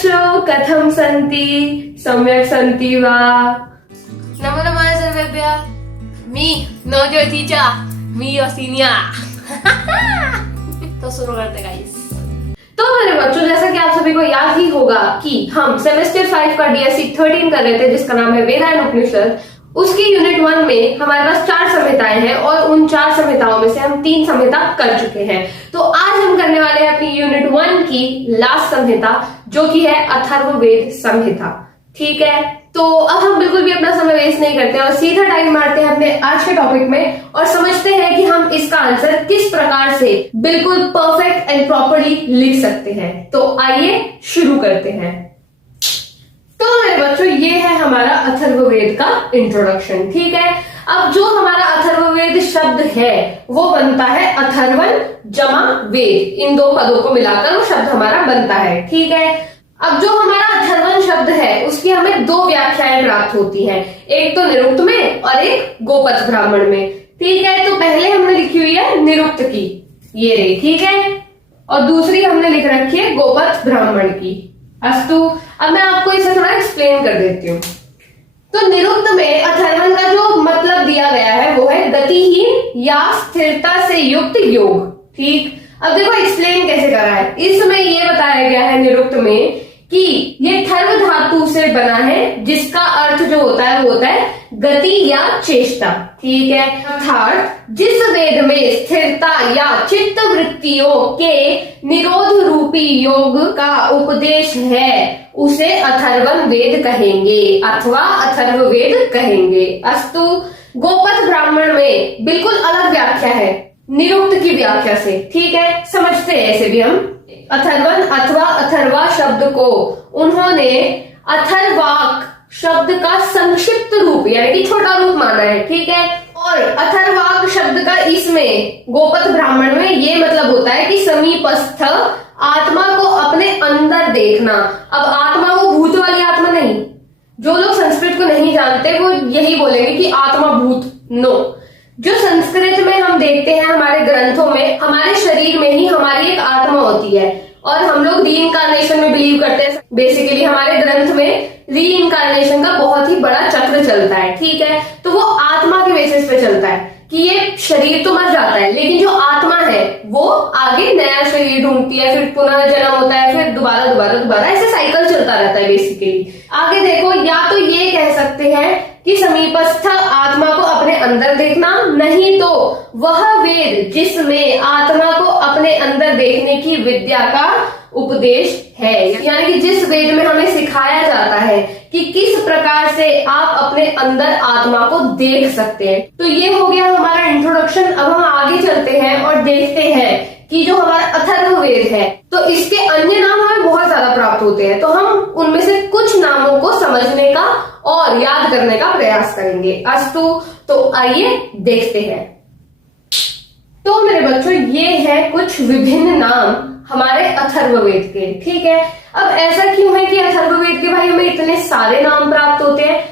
बच्चों, कथं सन्ति? सम्यक् सन्ति वा? नमो नमः सर्वेभ्यः। Me Navodaya teacher, me your senior. तो शुरू करते गाइस। तो मेरे बच्चों, जैसा कि आप सभी को याद ही होगा कि हम सेमेस्टर 5 का DSC 13 कर रहे थे, जिसका नाम है वेदायन उपनिषद। उसकी यूनिट 1 में हमारे पास 4 संहिताएं हैं और उन 4 संहिताओं में से हम 3 संहिता कर चुके हैं। तो आज हम करने वाले हैं अपनी यूनिट 1 की लास्ट संहिता, जो कि है अथर्ववेद संहिता। ठीक है, तो अब हम बिल्कुल भी अपना समय वेस्ट नहीं करते और सीधा टाइम मारते हैं अपने आज के टॉपिक में और समझते हैं कि हम इसका आंसर किस प्रकार से बिल्कुल परफेक्ट एंड प्रॉपरली लिख सकते हैं। तो आइए शुरू करते हैं। तो मेरे बच्चों, ये है हमारा अथर्ववेद का इंट्रोडक्शन। ठीक है, अब जो हमारा अथर्ववेद शब्द है वो बनता है अथर्वन जमा वेद, इन 2 पदों को मिलाकर वो शब्द हमारा बनता है। ठीक है, अब जो हमारा अथर्वन शब्द है उसकी हमें 2 व्याख्याएं प्राप्त होती हैं, एक तो निरुक्त में और एक गोपथ ब्राह्मण में। ठीक है, तो पहले हमने लिखी हुई है निरुक्त की, ये रही। ठीक है, और दूसरी हमने लिख रखी है गोपथ ब्राह्मण की। अस्तु, अब मैं आपको इसे थोड़ा एक्सप्लेन कर देती हूँ। तो निरुक्त में अथर्वन का जो मतलब दिया गया है वो है गतिहीन या स्थिरता से युक्त योग। ठीक, अब देखो एक्सप्लेन कैसे करा है। इसमें ये बताया गया है निरुक्त में कि ये ठर्व धातु से बना है, जिसका अर्थ जो होता है वो होता है गति या चेष्टा। ठीक है, अर्थात जिस वेद में स्थिरता या चित्त वृत्तियों के निरोध रूपी योग का उपदेश है उसे अथर्वन वेद कहेंगे अथवा अथर्ववेद कहेंगे। अस्तु, गोपथ ब्राह्मण में बिल्कुल अलग व्याख्या है निरुक्त की व्याख्या से। ठीक है, समझते हैं ऐसे भी हम। अथर्वन अथवा अथर्वा शब्द को उन्होंने अथर्वाक शब्द का संक्षिप्त रूप यानी कि छोटा रूप माना है। ठीक है, और अथर्वाक शब्द का इसमें गोपथ ब्राह्मण में ये मतलब होता है कि समीपस्थ आत्मा को अपने अंदर देखना। अब आत्मा वो भूत वाली आत्मा नहीं, जो लोग संस्कृत को नहीं जानते वो यही बोलेंगे कि आत्मा भूत। नो, जो संस्कृत में हम देखते हैं हमारे ग्रंथों में, हमारे शरीर में ही हमारी एक आत्मा होती है और हम लोग रीइंकार्नेशन में बिलीव करते हैं। बेसिकली हमारे ग्रंथ में रीइंकार्नेशन का बहुत ही बड़ा चक्र चलता है। ठीक है, तो वो आत्मा के बेसिस पे चलता है कि ये शरीर तो मर जाता है लेकिन जो आत्मा है वो आगे नया शरीर ढूंढती है, फिर पुनः जन्म होता है, फिर दोबारा ऐसे साइकिल चलता रहता है बेसिकली। आगे देखो, या तो ये कह सकते हैं कि समीपस्थ आत्मा को अपने अंदर देखना, नहीं तो वह वेद जिसमें आत्मा को अपने अंदर देखने की विद्या का उपदेश है, यानी कि जिस वेद में हमें सिखाया जाता है कि किस प्रकार से आप अपने अंदर आत्मा को देख सकते हैं। तो ये हो गया हमारा इंट्रोडक्शन। अब हम आगे चलते हैं और देखते हैं कि जो हमारा अथर्ववेद है तो इसके अन्य नाम हमें बहुत ज्यादा प्राप्त होते हैं। तो हम उनमें से कुछ नामों को समझने का और याद करने का प्रयास करेंगे। अस्तु, तो आइए देखते हैं। तो मेरे बच्चों, ये है कुछ विभिन्न नाम हमारे अथर्ववेद के। ठीक है, अब ऐसा क्यों है कि अथर्ववेद के भाई हमें इतने सारे नाम प्राप्त होते हैं?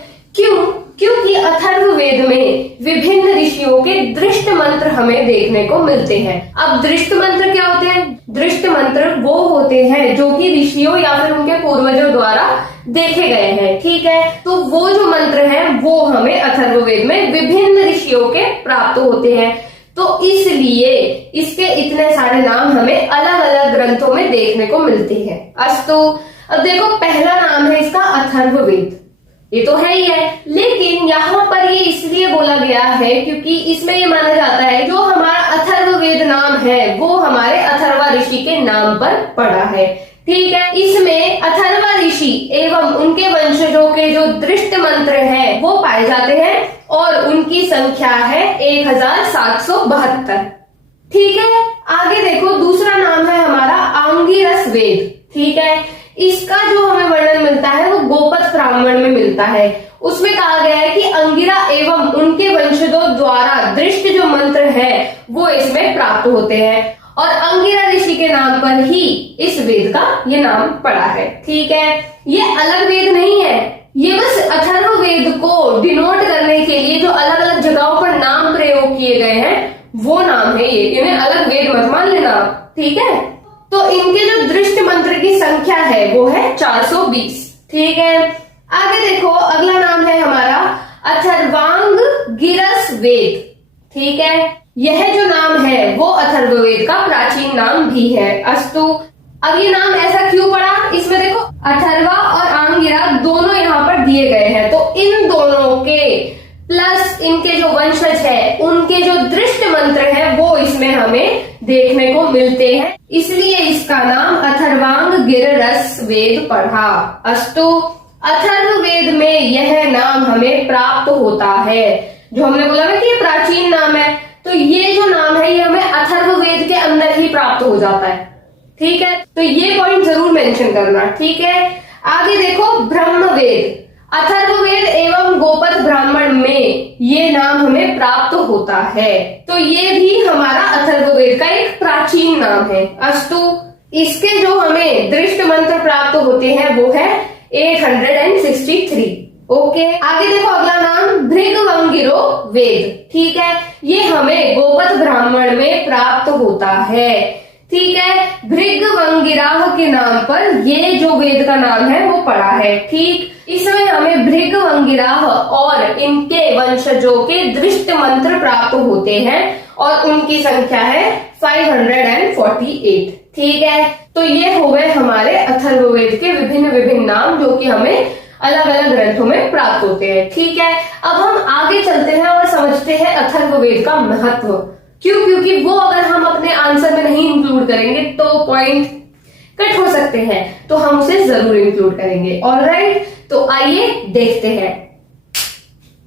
क्योंकि अथर्ववेद में विभिन्न ऋषियों के दृष्ट मंत्र हमें देखने को मिलते हैं। अब दृष्ट मंत्र क्या होते हैं? दृष्ट मंत्र वो होते हैं जो कि ऋषियों या फिर उनके पूर्वजों द्वारा देखे गए हैं। ठीक है, तो वो जो मंत्र हैं वो हमें अथर्ववेद में विभिन्न ऋषियों के प्राप्त होते हैं। तो इसलिए इसके इतने सारे नाम हमें अलग अलग ग्रंथों में देखने को मिलते हैं। अस्तु, अब देखो, पहला नाम है इसका अथर्ववेद। ये तो है ही है, लेकिन यहाँ पर ये इसलिए बोला गया है क्योंकि इसमें ये माना जाता है जो हमारा अथर्ववेद नाम है वो हमारे अथर्वा ऋषि के नाम पर पड़ा है। ठीक है, इसमें अथर्वा ऋषि एवं उनके वंशजों के जो दृष्ट मंत्र हैं वो पाए जाते हैं और उनकी संख्या है 1772। ठीक है, आगे देखो, दूसरा नाम है हमारा आंगिरस वेद। ठीक है, इसका जो हमें वर्णन मिलता है वो गोपथ ब्राह्मण में मिलता है। उसमें कहा गया है कि अंगिरा एवं उनके वंशजों द्वारा दृष्ट जो मंत्र है वो इसमें प्राप्त होते हैं और अंगिरा ऋषि के नाम पर ही इस वेद का ये नाम पड़ा है। ठीक है, ये अलग वेद नहीं है, ये बस अथर्ववेद को डिनोट करने के लिए जो अलग अलग जगहों पर नाम प्रयोग किए गए हैं वो नाम है ये, इन्हें अलग वेद मत मान लेना। ठीक है, तो इनके जो दृष्ट मंत्र मंत्र की संख्या है वो है 420। ठीक है, आगे देखो अगला नाम है हमारा अथर्वांग गिरस वेद। ठीक है, यह जो नाम है वो अथर्ववेद का प्राचीन नाम भी है। अस्तु, अब ये नाम ऐसा क्यों पड़ा, इसमें देखो अथर्वा और आंगिरा दोनों यहाँ पर दिए गए हैं, तो इन दोनों के प्लस इनके जो वंशज है उनके जो दृष्ट मंत्र है वो इसमें हमें देखने को मिलते हैं, इसलिए इसका नाम अथर्वांग गिररस वेद पड़ा। अस्तु, अथर्ववेद में यह नाम हमें प्राप्त होता है, जो हमने बोला ना कि ये प्राचीन नाम है, तो ये जो नाम है ये हमें अथर्ववेद के अंदर ही प्राप्त हो जाता है। ठीक है, तो ये पॉइंट जरूर मेंशन करना। ठीक है, आगे देखो ब्रह्मवेद। अथर्ववेद एवं गोपद ब्राह्मण में ये नाम हमें प्राप्त होता है, तो ये भी हमारा अथर्ववेद का एक प्राचीन नाम है। अस्तु, इसके जो हमें दृष्ट मंत्र प्राप्त होते हैं वो है 863। ओके, आगे देखो अगला नाम भृगवंगिरो वेद। ठीक है, ये हमें गोपद ब्राह्मण में प्राप्त होता है। ठीक है, भृगवंगिराह के नाम पर ये जो वेद का नाम है वो पड़ा है। ठीक, इसमें हमें भृगवंगिराह और इनके वंशजों के दृष्ट मंत्र प्राप्त होते हैं और उनकी संख्या है 548। ठीक है, तो ये हो गए हमारे अथर्ववेद के विभिन्न विभिन्न नाम जो कि हमें अलग अलग ग्रंथों में प्राप्त होते हैं। ठीक है, अब हम आगे चलते हैं और समझते हैं अथर्ववेद का महत्व। क्यों? क्योंकि वो अगर हम अपने आंसर में नहीं इंक्लूड करेंगे तो पॉइंट कट हो सकते हैं, तो हम उसे जरूर इंक्लूड करेंगे। ऑलराइट, तो आइए देखते हैं।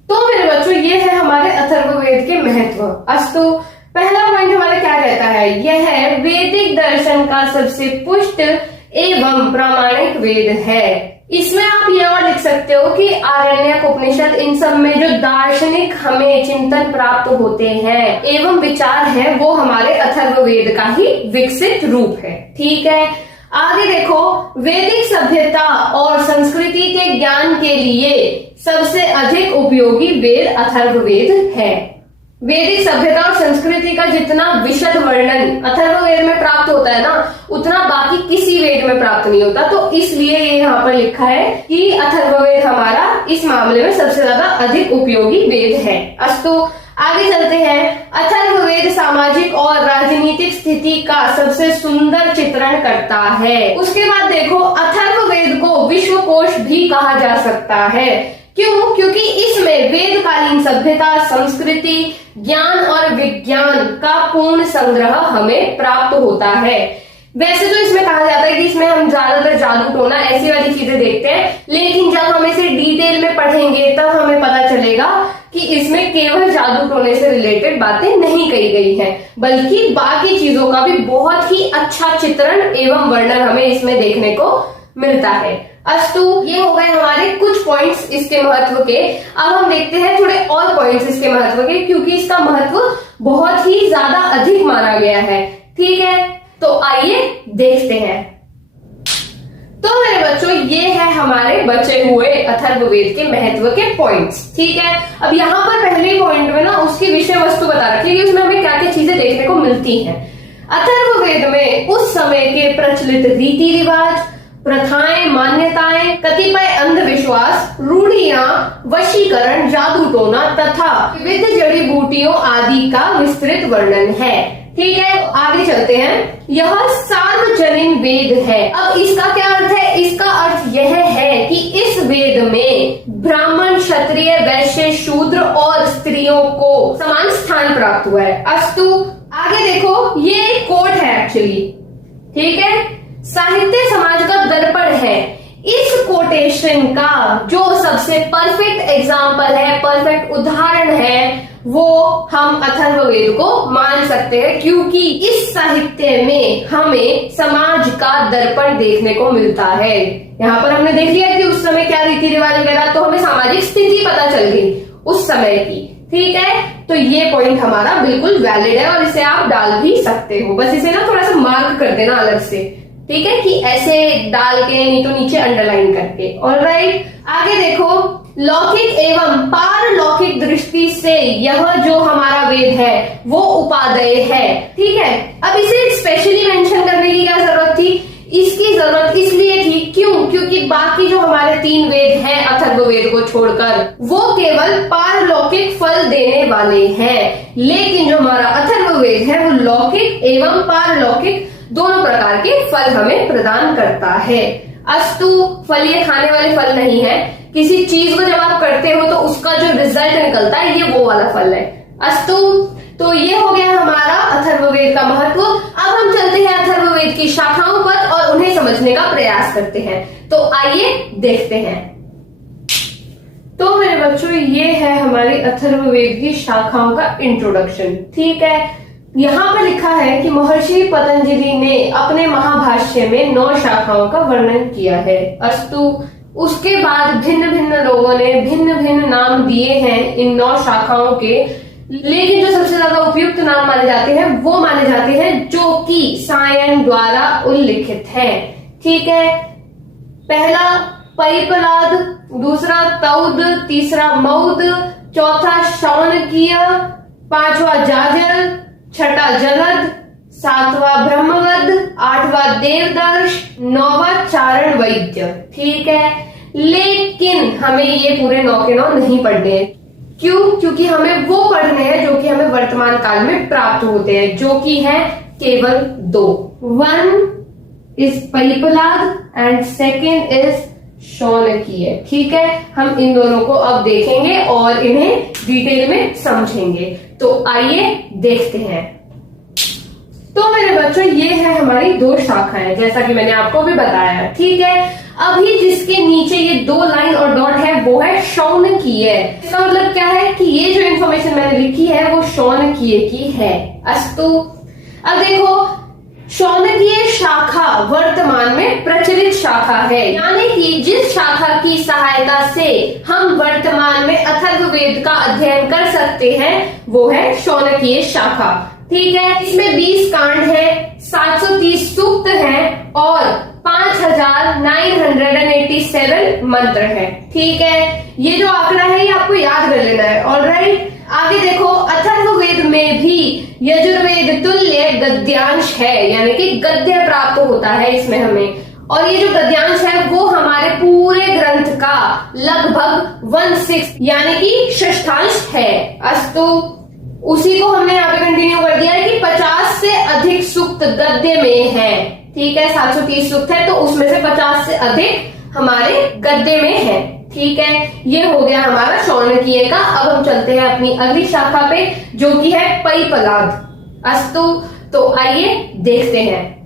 तो मेरे बच्चों, ये है हमारे अथर्ववेद के महत्व। अस्तु, पहला पॉइंट हमारा क्या कहता है, यह है वैदिक दर्शन का सबसे पुष्ट एवं प्रामाणिक वेद है। इसमें आप ये और लिख सकते हो कि आरण्यक, उपनिषद, इन सब में जो दार्शनिक हमें चिंतन प्राप्त होते हैं एवं विचार है वो हमारे अथर्ववेद का ही विकसित रूप है। ठीक है, आगे देखो, वैदिक सभ्यता और संस्कृति के ज्ञान के लिए सबसे अधिक उपयोगी वेद अथर्ववेद है। वैदिक सभ्यता और संस्कृति का जितना विशद वर्णन अथर्ववेद में प्राप्त होता है ना, उतना बाकी किसी वेद में प्राप्त नहीं होता, तो इसलिए ये यहाँ पर लिखा है कि अथर्ववेद हमारा इस मामले में सबसे ज्यादा अधिक उपयोगी वेद है। अस्तु, आगे चलते हैं। अथर्ववेद सामाजिक और राजनीतिक स्थिति का सबसे सुंदर चित्रण करता है। उसके बाद देखो, अथर्ववेद को विश्वकोश भी कहा जा सकता है। क्यों? क्योंकि इसमें वेदकालीन सभ्यता, संस्कृति, ज्ञान और विज्ञान का पूर्ण संग्रह हमें प्राप्त होता है। वैसे तो इसमें कहा जाता है कि इसमें हम ज्यादातर जादू टोना ऐसी वाली चीजें देखते हैं, लेकिन जब हम इसे डिटेल में पढ़ेंगे तब हमें पता चलेगा कि इसमें केवल जादू टोने से रिलेटेड बातें नहीं कही गई हैं, बल्कि बाकी चीजों का भी बहुत ही अच्छा चित्रण एवं वर्णन हमें इसमें देखने को मिलता है। अस्तु, ये हो गए हमारे कुछ पॉइंट्स इसके महत्व के। अब हम देखते हैं थोड़े और पॉइंट्स इसके महत्व के, क्योंकि इसका महत्व बहुत ही ज्यादा अधिक माना गया है। ठीक है, तो आइए देखते हैं। तो मेरे बच्चों, ये है हमारे बचे हुए अथर्ववेद के महत्व के पॉइंट्स। ठीक है, अब यहाँ पर पहले पॉइंट में ना उसकी विषय वस्तु बता रखी है कि उसमें हमें क्या क्या चीजें देखने को मिलती हैं। अथर्ववेद में उस समय के प्रचलित रीति रिवाज, प्रथाएं, मान्यताएं, कतिपय अंधविश्वास, रूढ़ियां, वशीकरण, जादू टोना तथा विविध जड़ी बूटियों आदि का विस्तृत वर्णन है। ठीक है, आगे चलते हैं। यह सार्वजनीन वेद है। अब इसका क्या अर्थ है? इसका अर्थ यह है कि इस वेद में ब्राह्मण, क्षत्रिय, वैश्य, शूद्र और स्त्रियों को समान स्थान प्राप्त हुआ है। अस्तु, आगे देखो, ये एक कोट है एक्चुअली। ठीक है, साहित्य समाज का दर्पण है। इस कोटेशन का जो सबसे परफेक्ट एग्जाम्पल है, परफेक्ट उदाहरण है, वो हम अथर्ववेद को मान सकते हैं, क्योंकि इस साहित्य में हमें समाज का दर्पण देखने को मिलता है। यहाँ पर हमने देख लिया कि उस समय क्या रीति रिवाज वगैरह, तो हमें सामाजिक स्थिति पता चल गई उस समय की। ठीक है, तो ये पॉइंट हमारा बिल्कुल वैलिड है और इसे आप डाल भी सकते हो, बस इसे ना थोड़ा सा मार्क कर देना अलग से। ठीक है, कि ऐसे डाल के, नहीं तो नीचे अंडरलाइन करके। ऑलराइट, आगे देखो, लौकिक एवं पारलौकिक दृष्टि से यह जो हमारा वेद है वो उपादेय है। ठीक है, अब इसे स्पेशली मेंशन करने की क्या जरूरत थी? इसकी जरूरत इसलिए थी, क्यों? क्योंकि बाकी जो हमारे 3 वेद हैं अथर्ववेद को छोड़कर, वो केवल पारलौकिक फल देने वाले हैं, लेकिन जो हमारा अथर्ववेद है वो लौकिक एवं पारलौकिक दोनों प्रकार के फल हमें प्रदान करता है। अस्तु फल ये खाने वाले फल नहीं है, किसी चीज को जब आप करते हो तो उसका जो रिजल्ट निकलता है ये वो वाला फल है। अस्तु, तो ये हो गया हमारा अथर्ववेद का महत्व। अब हम चलते हैं अथर्ववेद की शाखाओं पर और उन्हें समझने का प्रयास करते हैं। तो आइए देखते हैं। तो मेरे बच्चों, ये है हमारी अथर्ववेद की शाखाओं का इंट्रोडक्शन। ठीक है, यहाँ पर लिखा है कि महर्षि पतंजलि ने अपने महाभाष्य में 9 शाखाओं का वर्णन किया है। अस्तु, उसके बाद भिन्न भिन्न लोगों ने भिन्न भिन्न नाम दिए हैं इन 9 शाखाओं के, लेकिन जो सबसे ज्यादा उपयुक्त नाम माने जाते हैं वो माने जाते हैं जो कि सायन द्वारा उल्लिखित है। ठीक है, पहला परिपलाद, दूसरा तौद, तीसरा मौद, चौथा शौनकीय, 5वां जाजल, 6ठा जलद, 7वां ब्रह्मवद, 8वां देवदर्श, 9वां चारण वैद्य। ठीक है, लेकिन हमें ये पूरे 9 के 9 नहीं पढ़ने हैं। क्यों? क्योंकि हमें वो पढ़ने हैं जो कि हमें वर्तमान काल में प्राप्त होते हैं, जो कि है केवल 2। 1 इज परिपलाद एंड सेकेंड इज शौनकीय। ठीक है, हम इन दोनों को अब देखेंगे और इन्हें डिटेल में समझेंगे। तो आइए देखते हैं। तो मेरे बच्चों, ये है हमारी 2 शाखाएं, जैसा कि मैंने आपको भी बताया। ठीक है, अभी जिसके नीचे ये 2 लाइन और डॉट है वो है शौनकीय। इसका मतलब क्या है कि ये जो इंफॉर्मेशन मैंने लिखी है वो शौनकीय की है। अस्तु, अब देखो, शौनकीय शाखा वर्तमान में प्रचलित शाखा है, यानी कि जिस शाखा की सहायता से हम वर्तमान में अथर्ववेद का अध्ययन कर सकते हैं वो है शौनकीय शाखा। ठीक है, इसमें 20 कांड है, 730 सूक्त हैं और 5987 मंत्र है। ठीक है, ये जो आंकड़ा है ये आपको याद कर लेना है। ऑलराइट, आगे देखो, अथर्ववेद में भी यजुर्वेद तुल्य गद्यांश है, यानी कि गद्य प्राप्त होता है इसमें हमें, और ये जो गद्यांश है वो हमारे पूरे ग्रंथ का लगभग 1/6 यानी कि षष्ठांश है। अस्तु, उसी को हमने यहाँ पे कंटिन्यू कर दिया है कि 50 से अधिक सूक्त गद्य में है। ठीक है, 730 सूक्त है तो उसमें से 50 से अधिक हमारे गद्य में है। ठीक है, ये हो गया हमारा शौनकीय का। अब हम चलते हैं अपनी अगली शाखा पे जो कि है परिपलाद। अस्तु, तो आइए देखते हैं।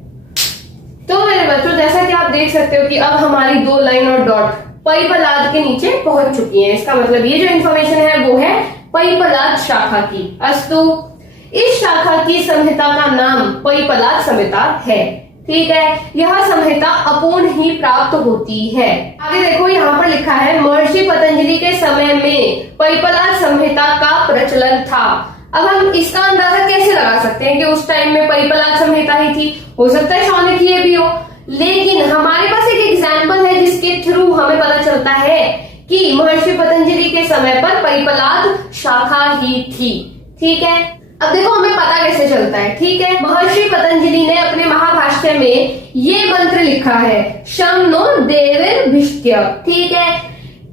तो मेरे बच्चों, जैसा कि आप देख सकते हो कि अब हमारी 2 लाइन और डॉट परिपलाद के नीचे पहुंच चुकी है। इसका मतलब ये जो इंफॉर्मेशन है वो है परिपलाद शाखा की। अस्तु, इस शाखा की संहिता का नाम परिपलाद संहिता है। ठीक है, यह संहिता अपूर्ण ही प्राप्त होती है। आगे देखो, यहाँ पर लिखा है महर्षि पतंजलि के समय में परिपलाद संहिता का प्रचलन था। अब हम इसका अंदाजा कैसे लगा सकते हैं कि उस टाइम में परिपलाद संहिता ही थी? हो सकता है शौनकीय भी हो, लेकिन हमारे पास एक एग्जाम्पल है जिसके थ्रू हमें पता चलता है कि महर्षि पतंजलि के समय पर परिपलाद शाखा ही थी। ठीक है, अब देखो हमें पता कैसे चलता है। ठीक है, महर्षि पतंजलि ने अपने महाभाष्य में ये मंत्र लिखा है, शम नो देविर्भिष्ट्य। ठीक है,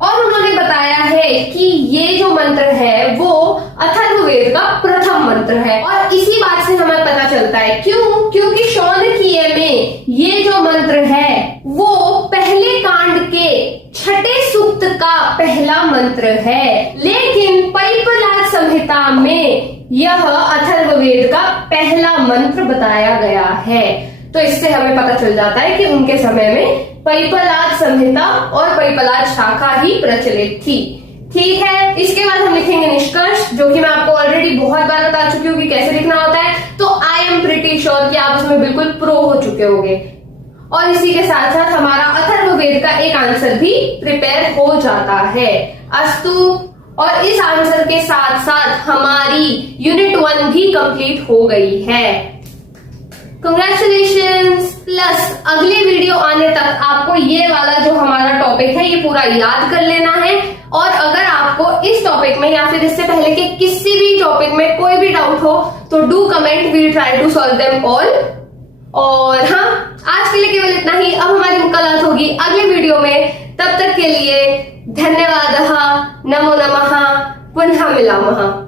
और उन्होंने बताया है कि ये जो मंत्र है वो अथर्ववेद का प्रथम मंत्र है, और इसी बात से हमें पता चलता है। क्यों? क्योंकि शौनकीय में ये जो मंत्र है वो पहले कांड के 6ठे सूक्त का पहला मंत्र है, लेकिन परिपलाद संहिता में यह अथर्ववेद का पहला मंत्र बताया गया है। तो इससे हमें पता चल जाता है कि उनके समय में परिपलाद संहिता और परिपलाद शाखा ही प्रचलित थी। ठीक है, इसके बाद हम लिखेंगे निष्कर्ष, जो कि मैं आपको ऑलरेडी बहुत बार बता चुकी हूँ कि कैसे लिखना होता है। तो आई एम प्रिटी श्योर कि आप उसमें बिल्कुल प्रो हो चुके होंगे, और इसी के साथ साथ हमारा अथर्ववेद का एक आंसर भी प्रिपेयर हो जाता है। अस्तु, और इस आंसर के साथ साथ हमारी यूनिट 1 भी कंप्लीट हो गई है। कंग्रेचुलेशंस। प्लस अगली वीडियो आने तक आपको ये वाला जो हमारा टॉपिक है ये पूरा याद कर लेना है, और अगर आपको इस टॉपिक में या फिर इससे पहले के किसी भी टॉपिक में कोई भी डाउट हो तो do comment, we try to solve them all. और हाँ, आज के लिए केवल इतना ही। अब होगी अगले वीडियो में। तब तक के लिए धन्यवाद। नमो नमः। पुनः मिलामः।